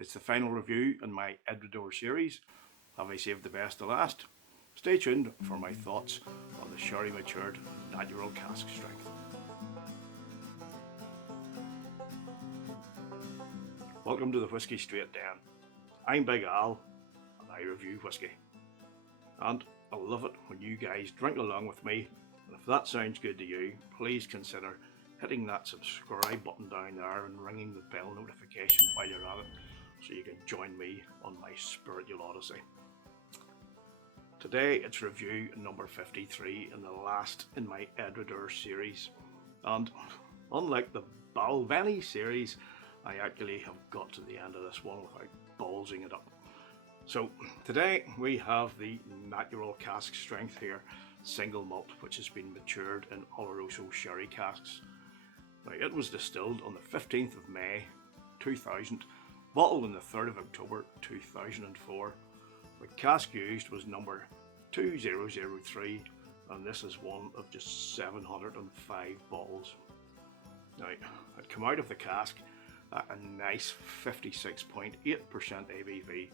It's the final review in my Edradour series. Have I saved the best to last? Stay tuned for my thoughts on the sherry matured Natural Cask Strength. Welcome to the Whisky Straight Den. I'm Big Al and I review whisky. And I love it when you guys drink along with me, and if that sounds good to you, please consider hitting that subscribe button down there and ringing the bell notification while you're at it so you can join me on my spiritual odyssey. Today it's review number 53 and the last in my Edradour series, and unlike the Balvenie series, I actually have got to the end of this one without ballsing it up. So today we have the Natural Cask Strength here single malt, which has been matured in Oloroso sherry casks. Now, it was distilled on the 15th of May 2000, bottled on the 3rd of October 2004. The cask used was number 2003, and this is one of just 705 bottles. Now, it came out of the cask at a nice 56.8% ABV,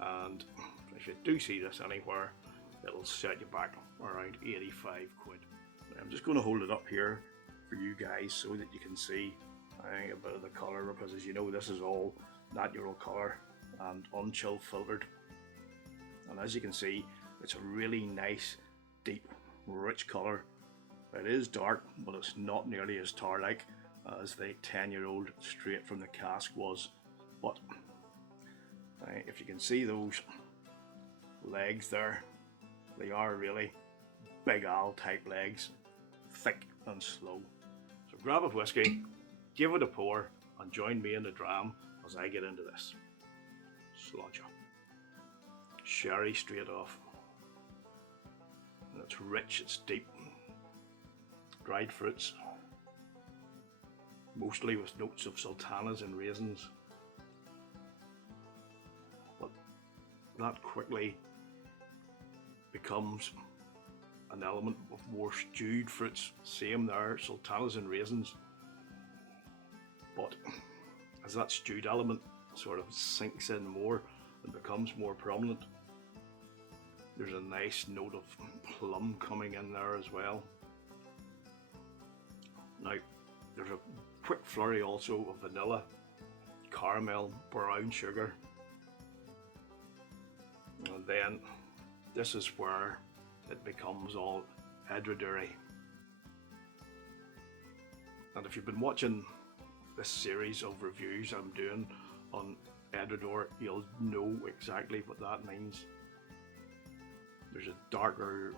and if you do see this anywhere, it'll set you back around 85 quid. I'm just going to hold it up here for you guys so that you can see a bit of the colour, because as you know, this is all natural colour and unchill filtered, and as you can see, it's a really nice deep rich colour. It is dark, but it's not nearly as tar like as the 10-year-old straight from the cask was. But if you can see those legs there, they are really Big Al type legs, thick and slow. So grab a whiskey, give it a pour, and join me in the dram as I get into this. Sláinte. Sherry straight off. And it's rich, it's deep. Dried fruits, mostly with notes of sultanas and raisins. But that quickly becomes an element of more stewed fruits. Same there, sultanas and raisins. But as that stewed element sort of sinks in more and becomes more prominent, there's a nice note of plum coming in there as well. Now, there's a quick flurry also of vanilla, caramel, brown sugar, and then this is where it becomes all Edradour-y. And if you've been watching this series of reviews I'm doing on Edradour, you'll know exactly what that means. There's a darker,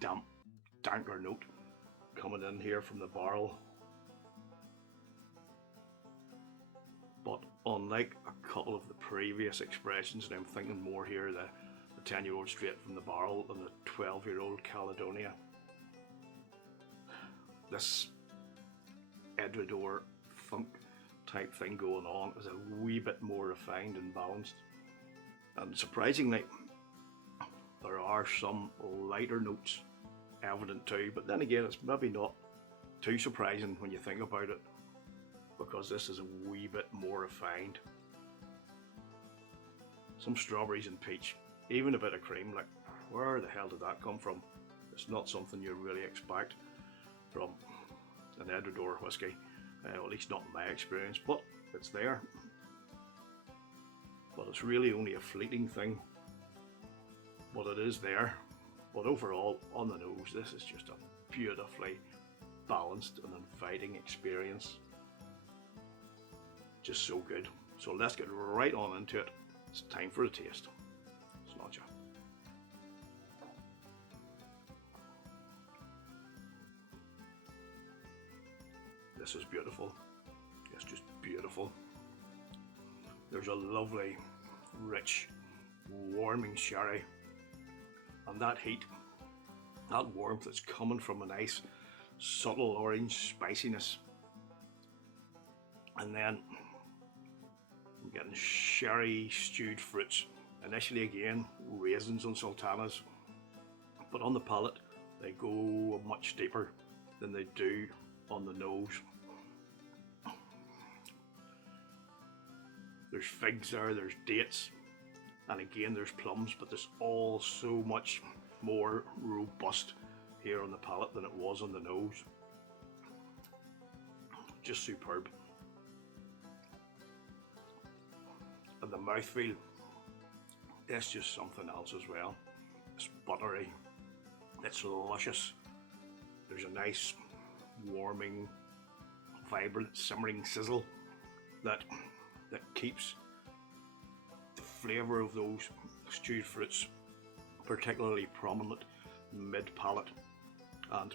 danker note coming in here from the barrel. But unlike a couple of the previous expressions, and I'm thinking more here, the 10-year-old straight from the barrel and the 12-year-old Caledonia, this Edradour funk type thing going on is a wee bit more refined and balanced. And surprisingly, there are some lighter notes evident too, but then again, it's maybe not too surprising when you think about it, because this is a wee bit more refined. Some strawberries and peach, even a bit of cream. Like, where the hell did that come from? It's not something you really expect from an Edradour whiskey, at least not in my experience, but it's there. But it's really only a fleeting thing, but it is there. But overall, on the nose, this is just a beautifully balanced and inviting experience. Just so good. So let's get right on into it. It's time for a taste. Sláinte. This is beautiful. It's just beautiful. There's a lovely, rich, warming sherry, and that heat, that warmth that's coming from a nice, subtle orange spiciness. And then I'm getting sherry stewed fruits. Initially again, raisins and sultanas, but on the palate they go much deeper than they do on the nose. There's figs there, there's dates, and again there's plums, but there's all so much more robust here on the palate than it was on the nose. Just superb. And the mouthfeel, it's just something else as well. It's buttery, it's luscious. There's a nice, warming, vibrant, simmering sizzle that keeps the flavour of those stewed fruits particularly prominent mid-palate. And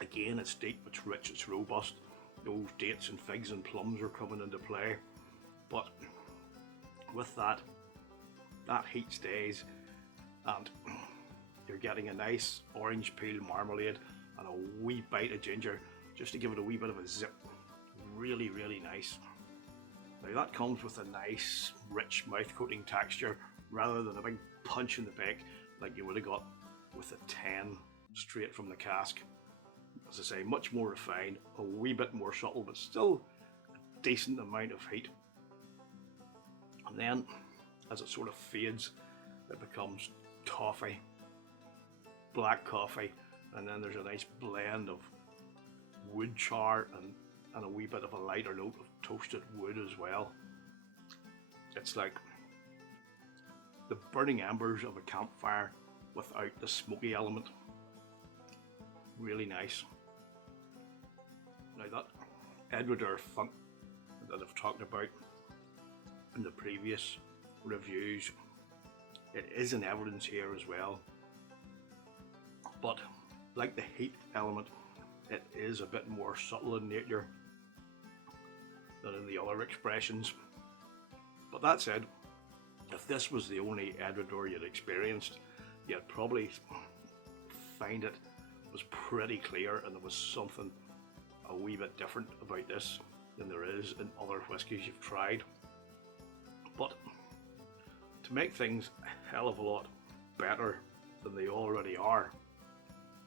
again, it's deep, it's rich, it's robust. Those dates and figs and plums are coming into play. But with that heat stays, and you're getting a nice orange peel marmalade and a wee bite of ginger just to give it a wee bit of a zip. Really, really nice. Now that comes with a nice, rich mouth-coating texture rather than a big punch in the back like you would have got with a 10 straight from the cask. As I say, much more refined, a wee bit more subtle, but still a decent amount of heat. And then, as it sort of fades, it becomes toffee, black coffee, and then there's a nice blend of wood char and a wee bit of a lighter note of toasted wood as well. It's like the burning embers of a campfire without the smoky element. Really nice. Now that Edradour funk that I've talked about in the previous reviews, it is in evidence here as well. But like the heat element, it is a bit more subtle in nature than in the other expressions. But that said, if this was the only Edradour you'd experienced, you'd probably find it was pretty clear and there was something a wee bit different about this than there is in other whiskies you've tried. But to make things a hell of a lot better than they already are,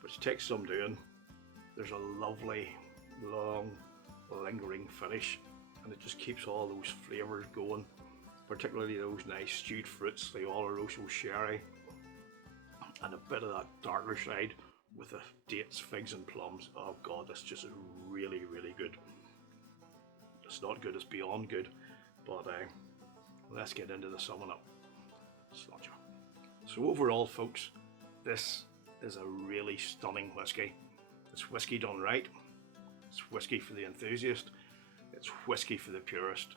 which takes some doing, there's a lovely, long, lingering finish, and it just keeps all those flavours going, particularly those nice stewed fruits, the Oloroso sherry, and a bit of that darker side with the dates, figs and plums. Oh god, that's just really, really good. It's not good, it's beyond good, but let's get into the summing up. Sláinte. So overall, folks, this is a really stunning whiskey. It's whiskey done right. It's whiskey for the enthusiast. It's whiskey for the purist,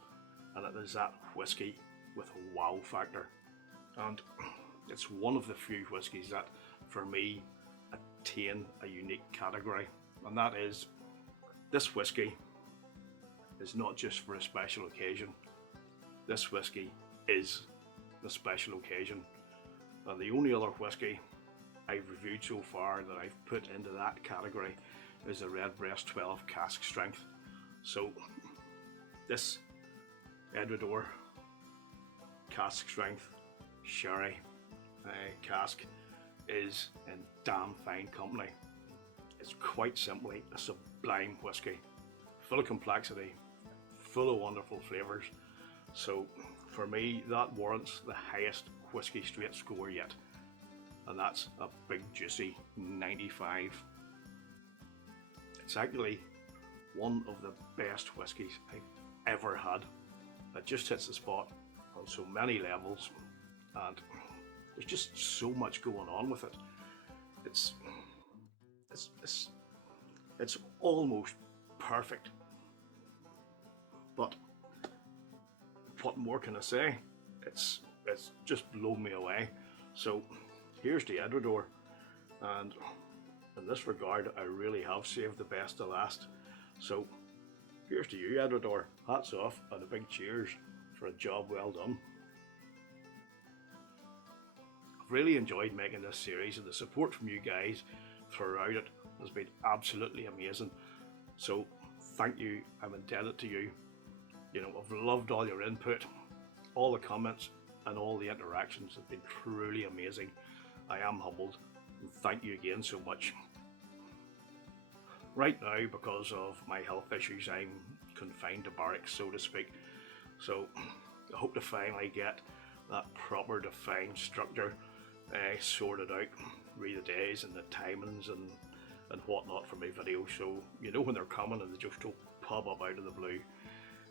and it is that whiskey with a wow factor. And it's one of the few whiskies that, for me, attain a unique category, and that is, this whiskey is not just for a special occasion. This whiskey is the special occasion, and the only other whiskey I've reviewed so far that I've put into that category is the Redbreast 12 Cask Strength. So this Edradour Cask Strength Sherry cask is in damn fine company. It's quite simply a sublime whiskey, full of complexity, full of wonderful flavours. So for me, that warrants the highest whiskey straight score yet, and that's a big juicy 95. It's actually one of the best whiskies I've ever had. It just hits the spot on so many levels, and there's just so much going on with it. It's almost perfect. But what more can I say? It's just blown me away. So here's the Edradour, and in this regard, I really have saved the best to last. So here's to you, Edradour. Hats off and a big cheers for a job well done. I've really enjoyed making this series, and the support from you guys throughout it has been absolutely amazing. So thank you, I'm indebted to you. You know, I've loved all your input, all the comments and all the interactions have been truly amazing. I am humbled, and thank you again so much. Right now, because of my health issues, I'm confined to barracks, so to speak. So I hope to finally get that proper defined structure sorted out, read the days and the timings and whatnot for my videos, so you know when they're coming and they just don't pop up out of the blue.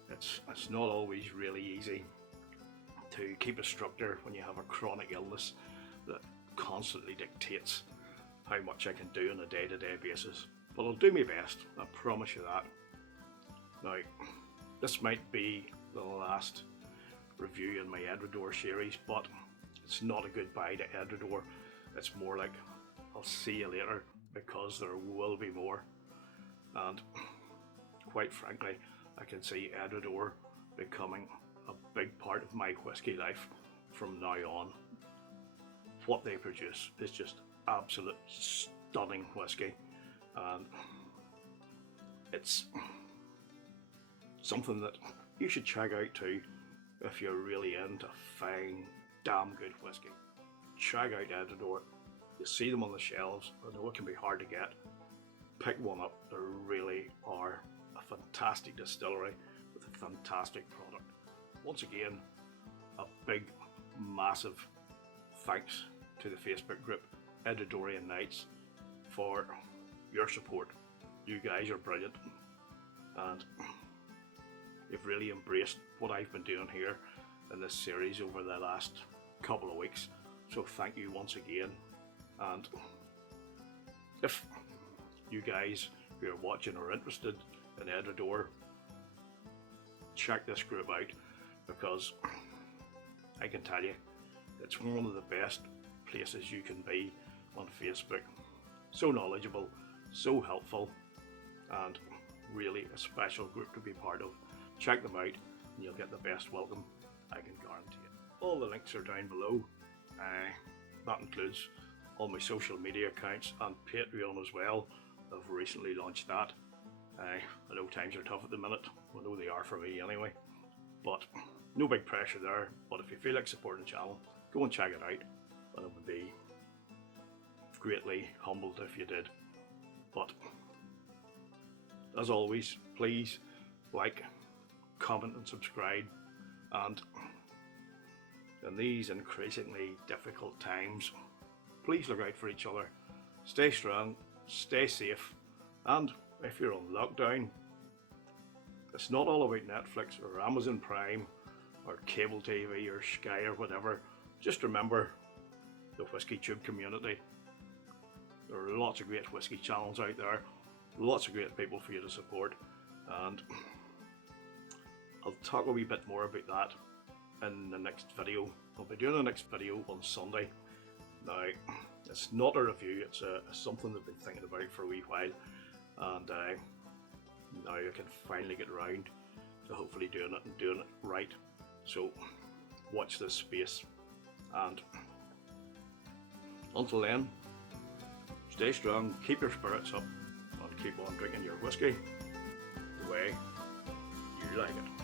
It's not always really easy to keep a structure when you have a chronic illness that constantly dictates how much I can do on a day-to-day basis. But I'll do my best, I promise you that. Now, this might be the last review in my Edradour series, but it's not a goodbye to Edradour. It's more like I'll see you later, because there will be more. And quite frankly, I can see Edradour becoming a big part of my whisky life from now on. What they produce is just absolute stunning whisky, and it's something that you should check out too if you're really into fine, damn good whisky. Check out Edradour. You see them on the shelves. I know it can be hard to get. Pick one up. They really are a fantastic distillery with a fantastic product. Once again, a big, massive thanks to the Facebook group Edradourian Nights for your support. You guys are brilliant, and you've really embraced what I've been doing here in this series over the last couple of weeks. So thank you once again. And if you guys who are watching are interested in Edradour, check this group out, because I can tell you it's one of the best places you can be on Facebook. So knowledgeable, so helpful, and really a special group to be part of. Check them out and you'll get the best welcome, I can guarantee it. All the links are down below. That includes all my social media accounts and Patreon as well. I've recently launched that. I know times are tough at the minute. I know they are for me anyway. But no big pressure there. But if you feel like supporting the channel, go and check it out. And it would be greatly humbled if you did. But as always, please like, comment and subscribe. And in these increasingly difficult times, please look out for each other. Stay strong, stay safe, and if you're on lockdown, it's not all about Netflix or Amazon Prime or cable TV or Sky or whatever. Just remember the Whisky Tube community. There are lots of great whisky channels out there, lots of great people for you to support, and I'll talk a wee bit more about that in the next video. I'll be doing the next video on Sunday. Now, it's not a review, it's something I've been thinking about for a wee while, and now I can finally get around to hopefully doing it and doing it right. So watch this space, and until then, stay strong, keep your spirits up, and keep on drinking your whiskey the way you like it.